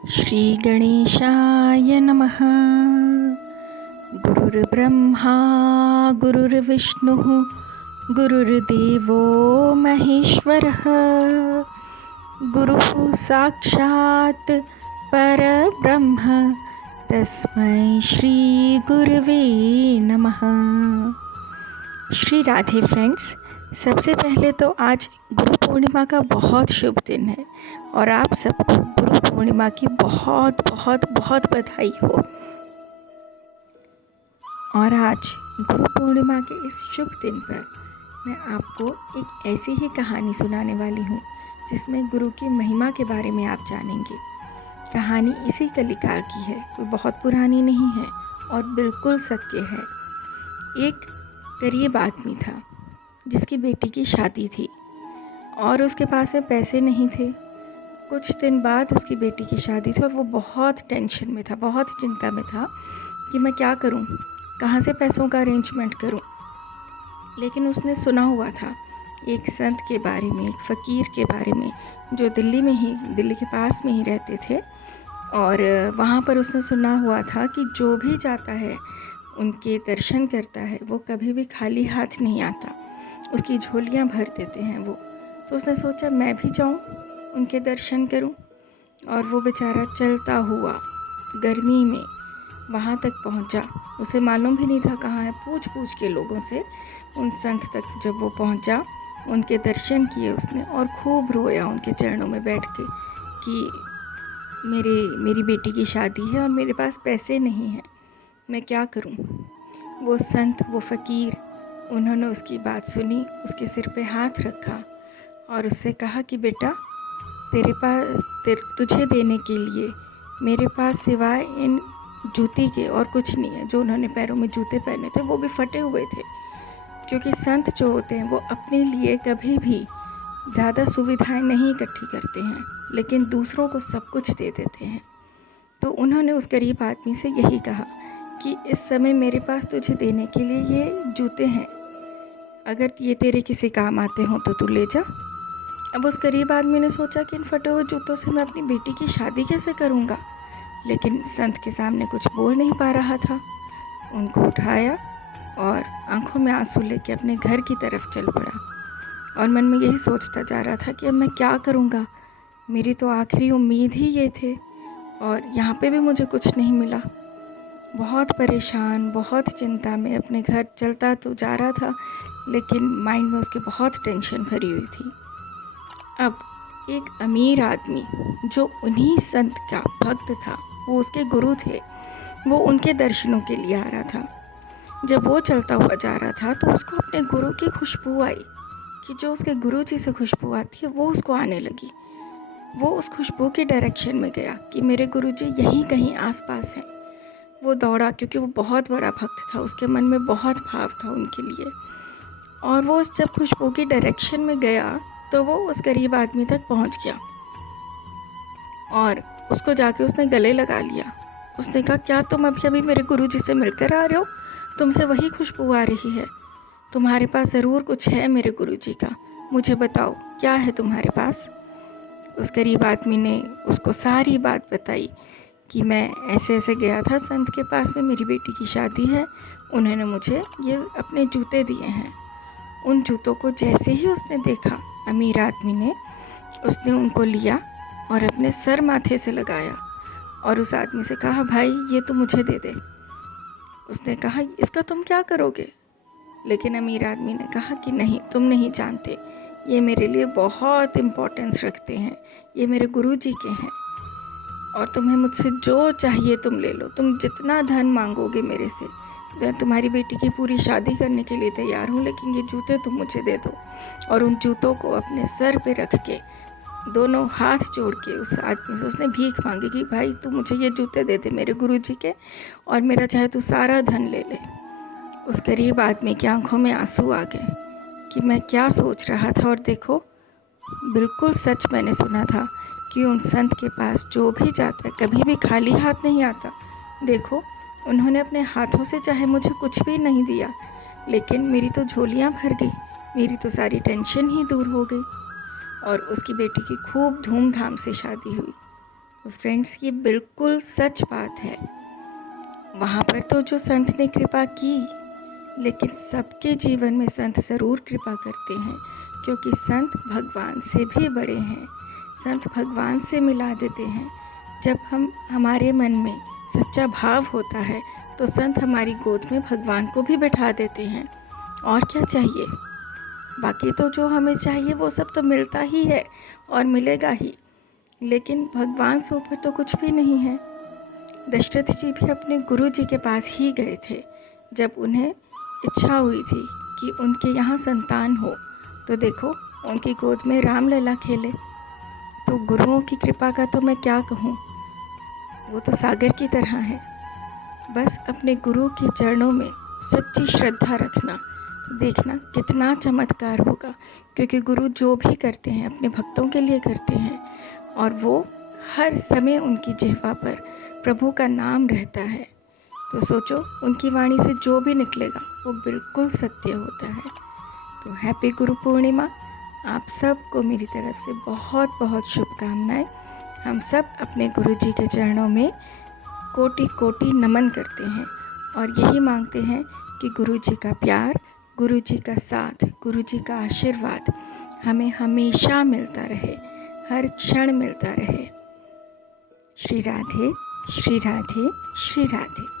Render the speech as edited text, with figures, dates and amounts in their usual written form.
श्री गणेशाय नमः। गुरुर्ब्रह्मा गुरुर्विष्णुः गुरुर्देवो महेश्वरः। गुरुः साक्षात् परब्रह्म तस्मै श्री गुरुवे नमः। श्री राधे फ्रेंड्स, सबसे पहले तो आज गुरु पूर्णिमा का बहुत शुभ दिन है और आप सबको गुरु पूर्णिमा की बहुत बहुत बहुत बधाई हो। और आज गुरु पूर्णिमा के इस शुभ दिन पर मैं आपको एक ऐसी ही कहानी सुनाने वाली हूँ जिसमें गुरु की महिमा के बारे में आप जानेंगे। कहानी इसी कलिकाल की है, कोई बहुत पुरानी नहीं है और बिल्कुल सत्य है। एक गरीब आदमी था जिसकी बेटी की शादी थी और उसके पास में पैसे नहीं थे। कुछ दिन बाद उसकी बेटी की शादी थी और वो बहुत टेंशन में था, बहुत चिंता में था कि मैं क्या करूं, कहाँ से पैसों का अरेंजमेंट करूं। लेकिन उसने सुना हुआ था एक संत के बारे में, एक फ़कीर के बारे में जो दिल्ली के पास में ही रहते थे। और वहाँ पर उसने सुना हुआ था कि जो भी जाता है उनके दर्शन करता है वो कभी भी खाली हाथ नहीं आता, उसकी झोलियाँ भर देते हैं वो। तो उसने सोचा मैं भी जाऊँ, उनके दर्शन करूं। और वो बेचारा चलता हुआ गर्मी में वहाँ तक पहुँचा। उसे मालूम भी नहीं था कहाँ है, पूछ पूछ के लोगों से उन संत तक जब वो पहुँचा, उनके दर्शन किए उसने और खूब रोया उनके चरणों में बैठ के कि मेरी बेटी की शादी है और मेरे पास पैसे नहीं हैं, मैं क्या करूं। वो संत, वो फ़कीर, उन्होंने उसकी बात सुनी, उसके सिर पे हाथ रखा और उससे कहा कि बेटा तुझे देने के लिए मेरे पास सिवाय इन जूती के और कुछ नहीं है। जो उन्होंने पैरों में जूते पहने थे वो भी फटे हुए थे, क्योंकि संत जो होते हैं वो अपने लिए कभी भी ज़्यादा सुविधाएं नहीं इकट्ठी करते हैं लेकिन दूसरों को सब कुछ दे देते हैं। तो उन्होंने उस गरीब आदमी से यही कहा कि इस समय मेरे पास तुझे देने के लिए ये जूते हैं, अगर ये तेरे किसी काम आते हों तो तू ले जा। अब उस गरीब आदमी ने सोचा कि इन फटे हुए जूतों से मैं अपनी बेटी की शादी कैसे करूँगा, लेकिन संत के सामने कुछ बोल नहीं पा रहा था। उनको उठाया और आंखों में आंसू लेके अपने घर की तरफ चल पड़ा और मन में यही सोचता जा रहा था कि अब मैं क्या करूँगा, मेरी तो आखिरी उम्मीद ही ये थे और यहाँ पे भी मुझे कुछ नहीं मिला। बहुत परेशान, बहुत चिंता में अपने घर चलता तो जा रहा था, लेकिन माइंड में उसके बहुत टेंशन भरी हुई थी। अब एक अमीर आदमी जो उन्हीं संत का भक्त था, वो उसके गुरु थे, वो उनके दर्शनों के लिए आ रहा था। जब वो चलता हुआ जा रहा था तो उसको अपने गुरु की खुशबू आई कि जो उसके गुरु जी से खुशबू आती है वो उसको आने लगी। वो उस खुशबू की डायरेक्शन में गया कि मेरे गुरु जी यहीं कहीं आसपास हैं। वो दौड़ा क्योंकि वो बहुत बड़ा भक्त था, उसके मन में बहुत भाव था उनके लिए। और वो जब खुशबू की डायरेक्शन में गया तो वो उस गरीब आदमी तक पहुंच गया और उसको जाके उसने गले लगा लिया। उसने कहा क्या तुम अभी अभी मेरे गुरुजी से मिलकर आ रहे हो? तुमसे वही खुशबू आ रही है, तुम्हारे पास ज़रूर कुछ है मेरे गुरुजी का, मुझे बताओ क्या है तुम्हारे पास। उस गरीब आदमी ने उसको सारी बात बताई कि मैं ऐसे ऐसे गया था संत के पास में, मेरी बेटी की शादी है, उन्होंने मुझे ये अपने जूते दिए हैं। उन जूतों को जैसे ही उसने देखा अमीर आदमी ने, उसने उनको लिया और अपने सर माथे से लगाया और उस आदमी से कहा भाई ये तो मुझे दे दे। उसने कहा इसका तुम क्या करोगे? लेकिन अमीर आदमी ने कहा कि नहीं, तुम नहीं जानते, ये मेरे लिए बहुत इम्पोर्टेंस रखते हैं, ये मेरे गुरुजी के हैं और तुम्हें मुझसे जो चाहिए तुम ले लो, तुम जितना धन मांगोगे मेरे से, मैं तुम्हारी बेटी की पूरी शादी करने के लिए तैयार हूँ, लेकिन ये जूते तुम मुझे दे दो। और उन जूतों को अपने सर पे रख के दोनों हाथ जोड़ के उस आदमी से उसने भीख मांगी कि भाई तू मुझे ये जूते दे दे मेरे गुरुजी के, और मेरा चाहे तू सारा धन ले ले। उस गरीब आदमी की आंखों में आंसू आ गए कि मैं क्या सोच रहा था, और देखो बिल्कुल सच मैंने सुना था कि उन संत के पास जो भी जाता है कभी भी खाली हाथ नहीं आता। देखो उन्होंने अपने हाथों से चाहे मुझे कुछ भी नहीं दिया, लेकिन मेरी तो झोलियाँ भर गई, मेरी तो सारी टेंशन ही दूर हो गई। और उसकी बेटी की खूब धूमधाम से शादी हुई। तो फ्रेंड्स, ये बिल्कुल सच बात है। वहाँ पर तो जो संत ने कृपा की, लेकिन सबके जीवन में संत ज़रूर कृपा करते हैं, क्योंकि संत भगवान से भी बड़े हैं। संत भगवान से मिला देते हैं। जब हमारे मन में सच्चा भाव होता है तो संत हमारी गोद में भगवान को भी बैठा देते हैं। और क्या चाहिए? बाकी तो जो हमें चाहिए वो सब तो मिलता ही है और मिलेगा ही, लेकिन भगवान से ऊपर तो कुछ भी नहीं है। दशरथ जी भी अपने गुरु जी के पास ही गए थे जब उन्हें इच्छा हुई थी कि उनके यहाँ संतान हो। तो देखो, उनकी गोद में रामलला खेले। तो गुरुओं की कृपा का तो मैं क्या कहूँ, वो तो सागर की तरह है। बस अपने गुरु के चरणों में सच्ची श्रद्धा रखना, देखना कितना चमत्कार होगा। क्योंकि गुरु जो भी करते हैं अपने भक्तों के लिए करते हैं, और वो हर समय उनकी जिह्वा पर प्रभु का नाम रहता है। तो सोचो, उनकी वाणी से जो भी निकलेगा वो बिल्कुल सत्य होता है। तो हैप्पी गुरु पूर्णिमा। आप सबको मेरी तरफ से बहुत बहुत शुभकामनाएं। हम सब अपने गुरु जी के चरणों में कोटि कोटि नमन करते हैं और यही मांगते हैं कि गुरु जी का प्यार, गुरु जी का साथ, गुरु जी का आशीर्वाद हमें हमेशा मिलता रहे, हर क्षण मिलता रहे। श्री राधे, श्री राधे, श्री राधे।